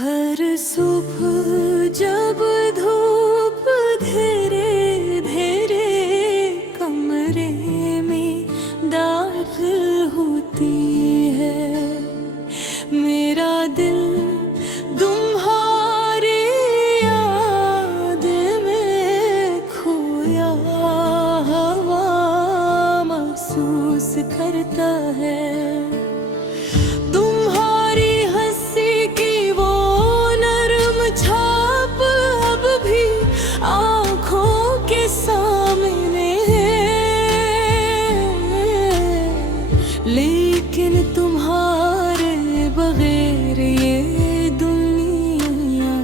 हर सुबह जब धूप धीरे धीरे कमरे में दाखिल होती है, मेरा दिल तुम्हारी याद में खोया हुआ महसूस करता है। तुम्हारी हंसी की वो नरम छाप अब भी आँखों के सामने है, लेकिन तुम्हारे बगैर ये दुनिया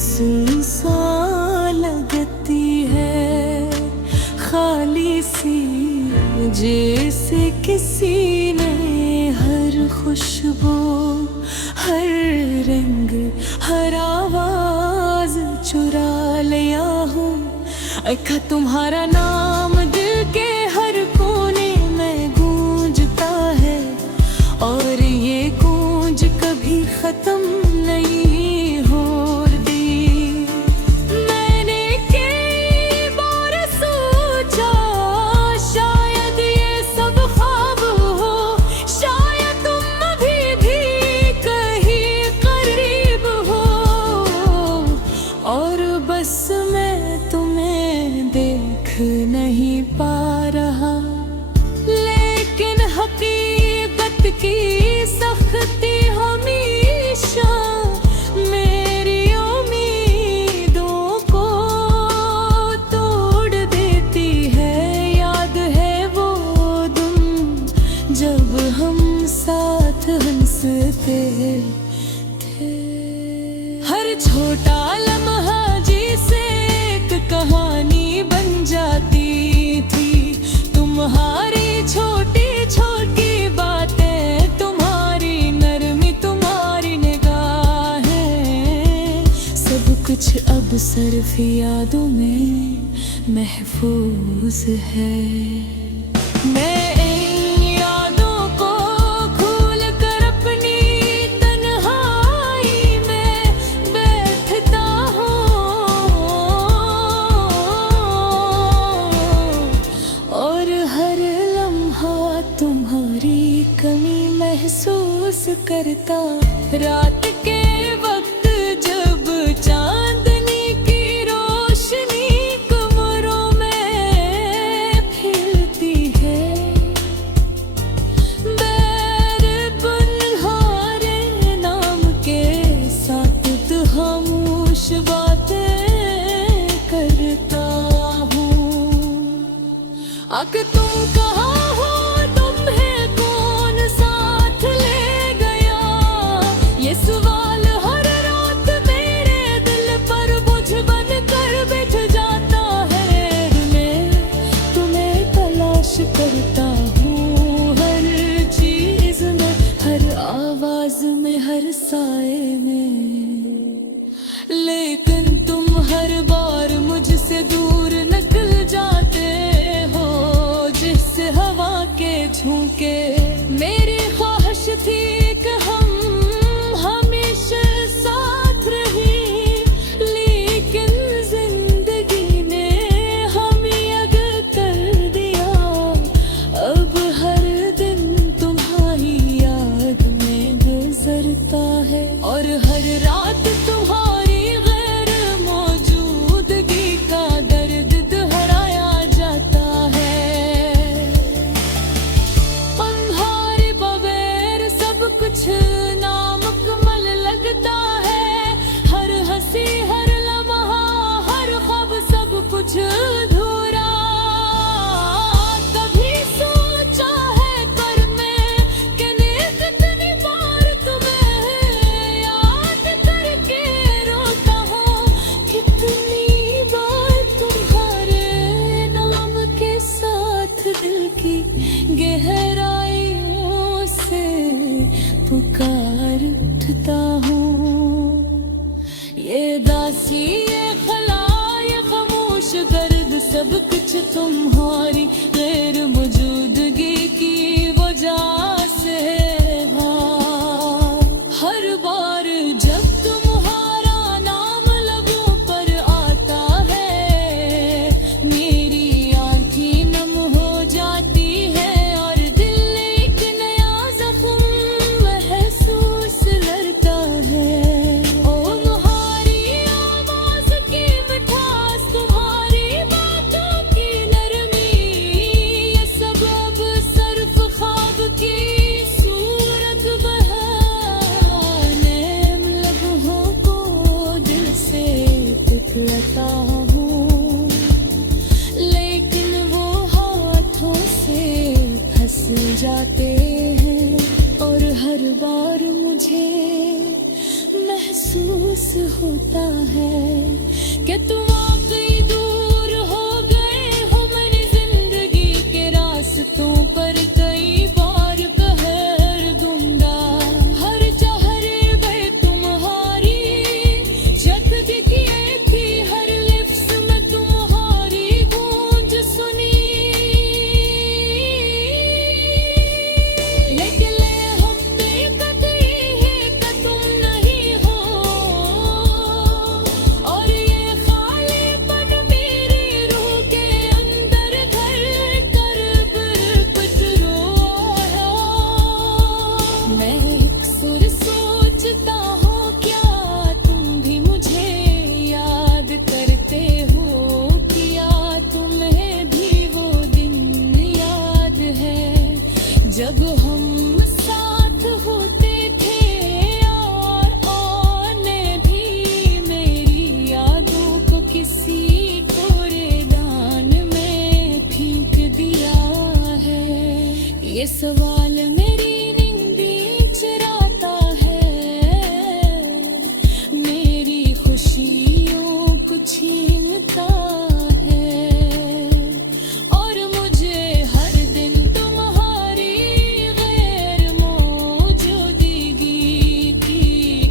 सुनसान लगती है, खाली सी जैसे किसी ने हर खुशबू, हर रंग, हर आवाज चुरा लिया हो। अखा तुम्हारा नाम दिल के हर कोने में गूंजता है, और ये गूंज कभी खत्म नहीं होती। मैंने कई बार सोचा शायद ये सब ख्वाब हो, शायद तुम अभी भी कहीं करीब हो, और बस मैं तुम्हें देख नहीं पा रहा। लेकिन हकीकत की सख्ती हमेशा मेरी उम्मीदों को तोड़ देती है। याद है वो दिन जब हम साथ हंसते थे, हर छोटा लम्हा जिसे एक कहानी बन जाती थी। तुम्हारी छोटी छोटी बातें, तुम्हारी नरमी, तुम्हारी निगाहें, सब कुछ अब सिर्फ यादों में महफूज है। मैं इन यादों को भूल कर अपनी तन्हाई में बैठता हूँ, और हर लम्हा तुम्हारी कमी महसूस करता। रात के वक्त जब चांदनी की रोशनी कमरों में फैलती है, बैर तुम्हारे नाम के साथ तो खामोश बातें करता हूँ। आके तुम कहाँ हो, तुम्हें कौन साथ ले गया, ये सवाल हर रात मेरे दिल पर बोझ बन कर बैठ जाता है। मैं तुम्हें तलाश करता हूँ हर चीज में, हर आवाज में, हर साए में, लेकिन तुम हर बार मुझसे दूर निकल जाते हो। जिस हवा के झोंके मेरी ख्वाहिश थी कि हम हमेशा साथ रहे, लेकिन जिंदगी ने हमें अलग कर दिया। अब हर दिन तुम्हारी याद में गुजरता है, और हर रात तुम्हारी गैर मौजूदगी का दर्द दोहराया जाता है। तुम्हारे बगैर सब कुछ नामुकम्मल लगता है, हर हंसी, हर लम्हा, हर ख्वाब, सब कुछ अधूरा। कभी सोचा है पर मैं कि कितनी बार तुम्हें याद करके रोता हूँ, कितनी बार तुम्हारे नाम के साथ दिल की गहराइयों से पुकार उठता हूँ। ये दासी, ये खला, ये खामोश दर्द, सब कुछ तुम्हारी गैर मौजूदगी की वजह से। हाँ, हर बार जब तुम महसूस होता है कि तुम वाकई दूर हो गए हो। मैंने जिंदगी के रास्तों पर कई बार कहर ढूंढा, हर चेहरे पे तुम्हारी झलक दिखी थी, हर लिप्स में तुम्हारी गूंज सुनी। लेकिन हम बेकदरी है कि तुम नहीं हो, और ये खालीपन मेरी रूह के अंदर घर कर पटरो है। मैं अक्सर सोचता हूँ क्या तुम भी मुझे याद करते हो, क्या तुम्हें भी वो दिन याद है जब हम साथ होते थे, और ने भी मेरी यादों को किसी कूड़ेदान में फेंक दिया है। ये सवाल मेरी नींदें चुराता है, मेरी खुशियों को छीनता है, और मुझे हर दिन तुम्हारी गैर मौजूदगी की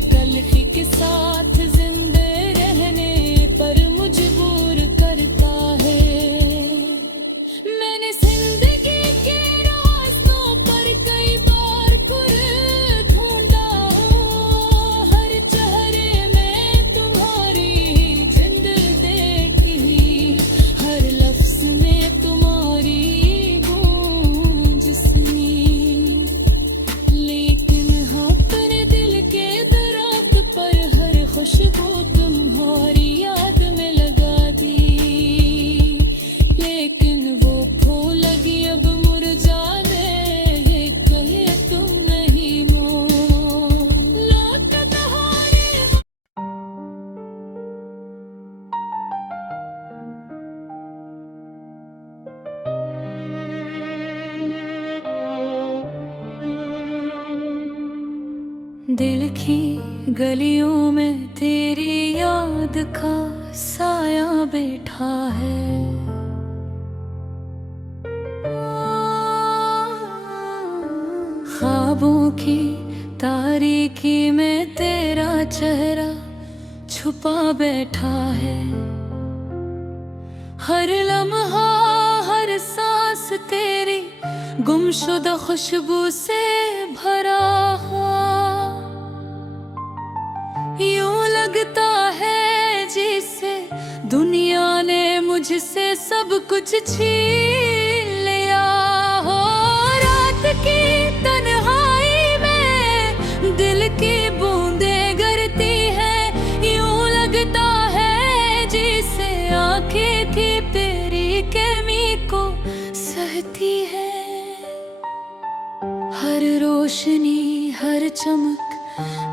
तलखी के साथ जिंदे रहने पर मजबूर करता है। मैंने जिंदगी के रास्तों पर कई बार कुर ढूंढा, हर चेहरे में तुम्हारी जिंद देखी, हर लफ्ज में तुम्हारी गूंज सुनी। लेकिन अपने दिल के दरख्त पर हर खुशबू तुम्हारी याद में लगा दी, लेकिन वो फूल लगी अब मुरझाने, ये कहे तुम नहीं मोड़ लौट तुम्हारे। दिल की गलियों में तेरी याद का साया बैठा है, ख्वाबों की तारीकी में तेरा चेहरा छुपा बैठा है। हर लम्हा हर सांस तेरी गुमशुदा खुशबू से भरा हुआ, यूं लगता है जैसे दुनिया ने मुझसे सब कुछ छीन लिया हो। रात की तन्हाई में दिल की बूंदें गिरती हैं, यूं लगता है जैसे आंखें थी तेरी कमी को सहती है। हर रोशनी हर चमक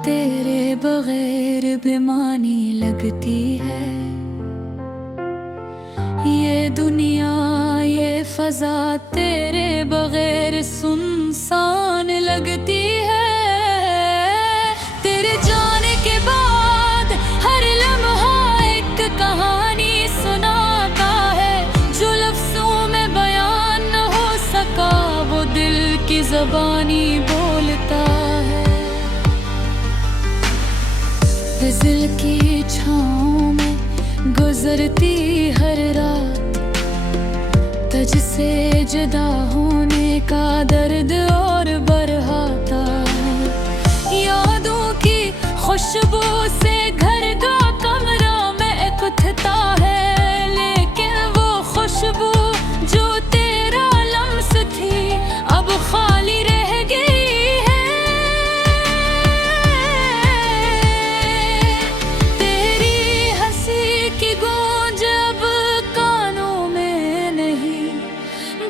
तेरे बगैर बेमानी लगती है। ये दुनिया ये फजा तेरे बगैर सुनसान लगती है। तेरे जाने के बाद हर लम्हा एक कहानी सुनाता है, जो लफ्जों में बयान न हो सका वो दिल की ज़बानी बोलता है। फिज़ल की छाँव में गुजरती हर रात, तुझसे जुदा होने का दर्द और बढ़ाता है। यादों की खुशबू से घर का कमरा में उठता है, लेकिन वो खुशबू जो तेरा लम्स थी अब खाली रह गई है। तेरी हंसी की गूंज अब कानों में नहीं,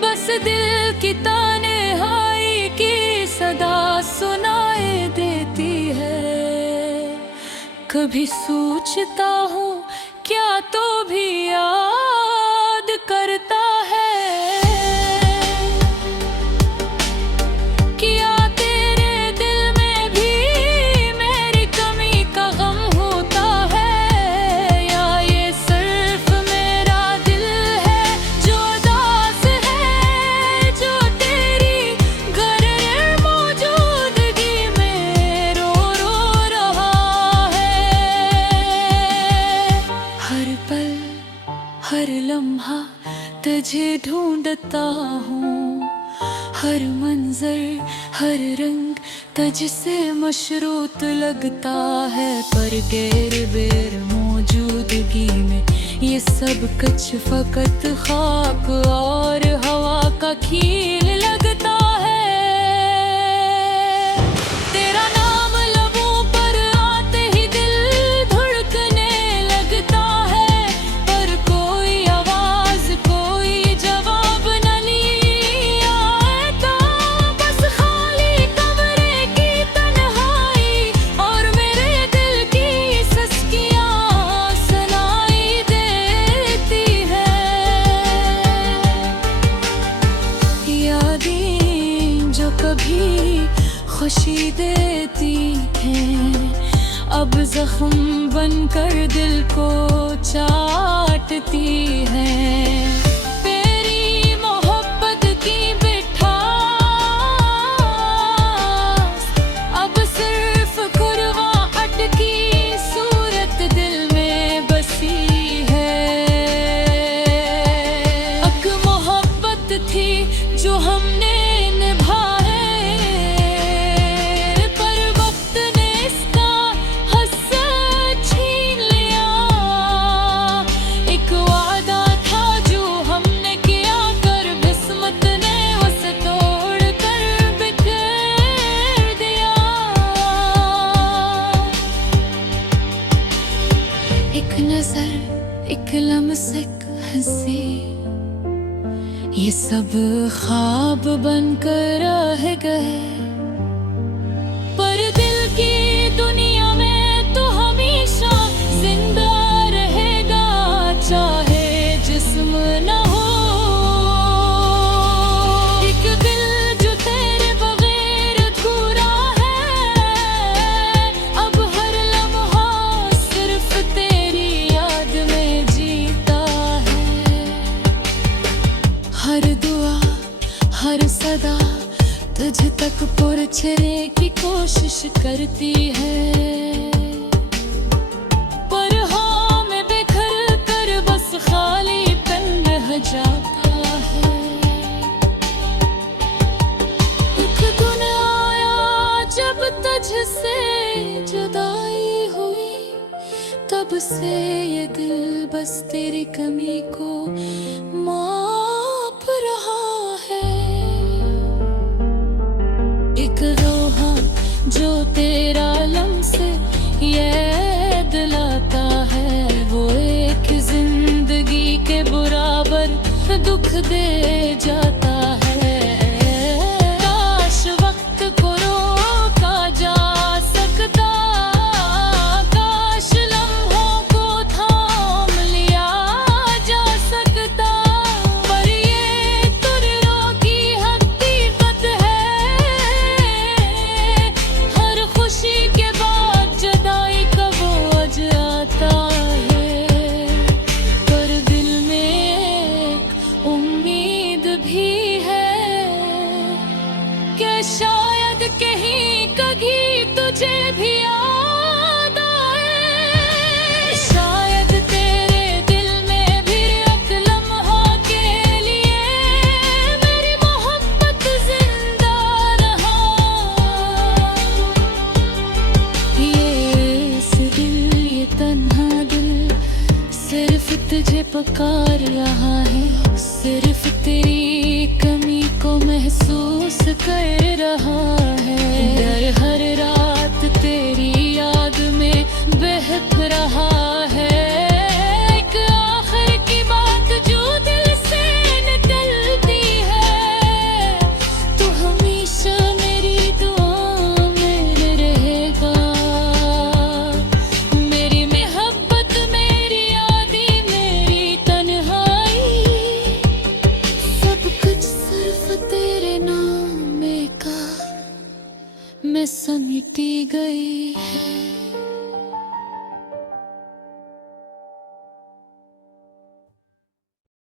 बस दिल की तन्हाई की सदा सुनाई देती है। कभी सोचता हूँ क्या तो भी याद करता है, क्या तेरे दिल में भी मेरी कमी का गम तुझे ढूंढता हूँ, हर मंजर हर रंग तुझसे मशरूत लगता है। पर गैर बेर मौजूदगी में ये सब कुछ फकत खाक और हवा का खील लगता है। तेरा नाम लबों पर आते ही दिल धड़कने लगता है, पर कोई आवाज कोई जवाब न लिया आता। बस खाली कमरे की तन्हाई और मेरे दिल की सिसकियां सुनाई देती है। यादें जो कभी खुशी देती हैं, अब जख्म बनकर दिल को चाटती हैं। तेरी मोहब्बत की मिठास अब सिर्फ कुर्बान की सूरत दिल में बसी है। एक मोहब्बत थी जो हमने एक नजर एक लम्हक हंसी, ये सब ख्वाब बनकर रह गए। पर दिल की दुनिया में तो हमेशा जिंदा रहेगा, चाहे जिस्म न हो। एक दिल जो तेरे बगैर अधूरा है, अब हर लम्हा सिर्फ तेरी याद में जीता है। हर दुआ हर सदा तुझ तक पहुंचने की कोशिश करती है, पर हाँ में बिखर कर बस खालीपन रह जाता है। एक दिन आया जब तुझसे जुदाई हुई, तब से ये दिल बस तेरी कमी को माप रहा है। एक रोहा जो तेरा लम्से ये दिलाता है, वो एक जिंदगी के बराबर दुख दे जाता है। काश वक्त को रोका जा सकता, काश लम्हों को थाम लिया जा सकता, पर ये तुर्रों की हकीकत है। हर खुशी के बाद जुदाई का बोझ आता है, पर दिल में एक उम्मीद भी है कि शायद कहीं कभी तुझे भी याद आए। शायद तेरे दिल में भी एक लम्हा के लिए मेरी मोहब्बत जिंदा रहा। ये दिल ये तन्हा दिल सिर्फ तुझे पुकार रहा है, सिर्फ तेरी कमी को महसूस कर रहा है। डर हर रात तेरी याद में बहक रहा है। एक आखिर की बात जो दिल से निकलती है, तू हमेशा मेरी दुआ में रहेगा। मेरी मोहब्बत मेरी यादें मेरी तन्हाई, सब कुछ सिर्फ तेरे नाम का में समिटी गई है।